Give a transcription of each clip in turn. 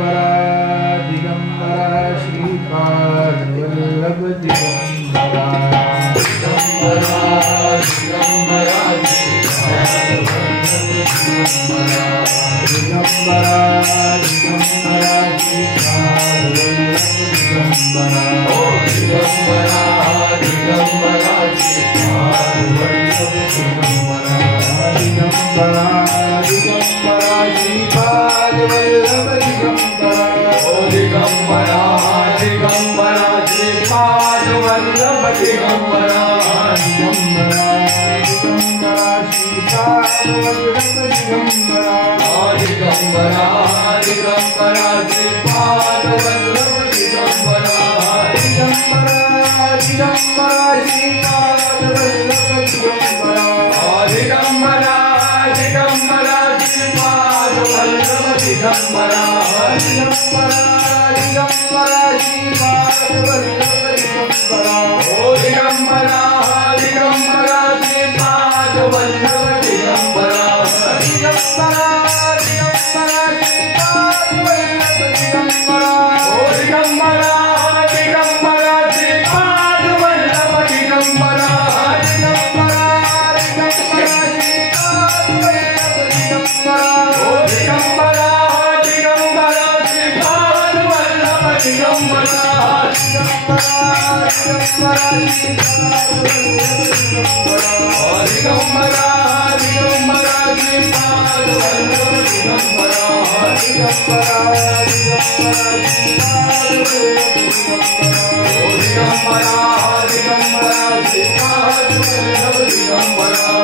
Digambara Shripad Vallabh Digambara Digambara Digambara Shripad Vallabh Digambara Digambara Digambara Shripad Vallabh Digambara Digambara Digambara Shripad Vallabh Digambara Digambara Digambara Shripad Vallabh Digambara Digambara Digambara Shripad Vallabh Digambara Digambara Digambara Shripad Vallabh Digambara Digambara Digambara Shripad Vallabh Digambara Digambara Digambara Shripad Vallabh Digambara Digambara Digambara Shripad Vallabh Digambara Digambara Digambara Shripad Vallabh Digambara Digambara Digambara Shripad Vallabh Digambara Digambara Digambara Shripad Vallabh Digambara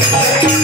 Thank you.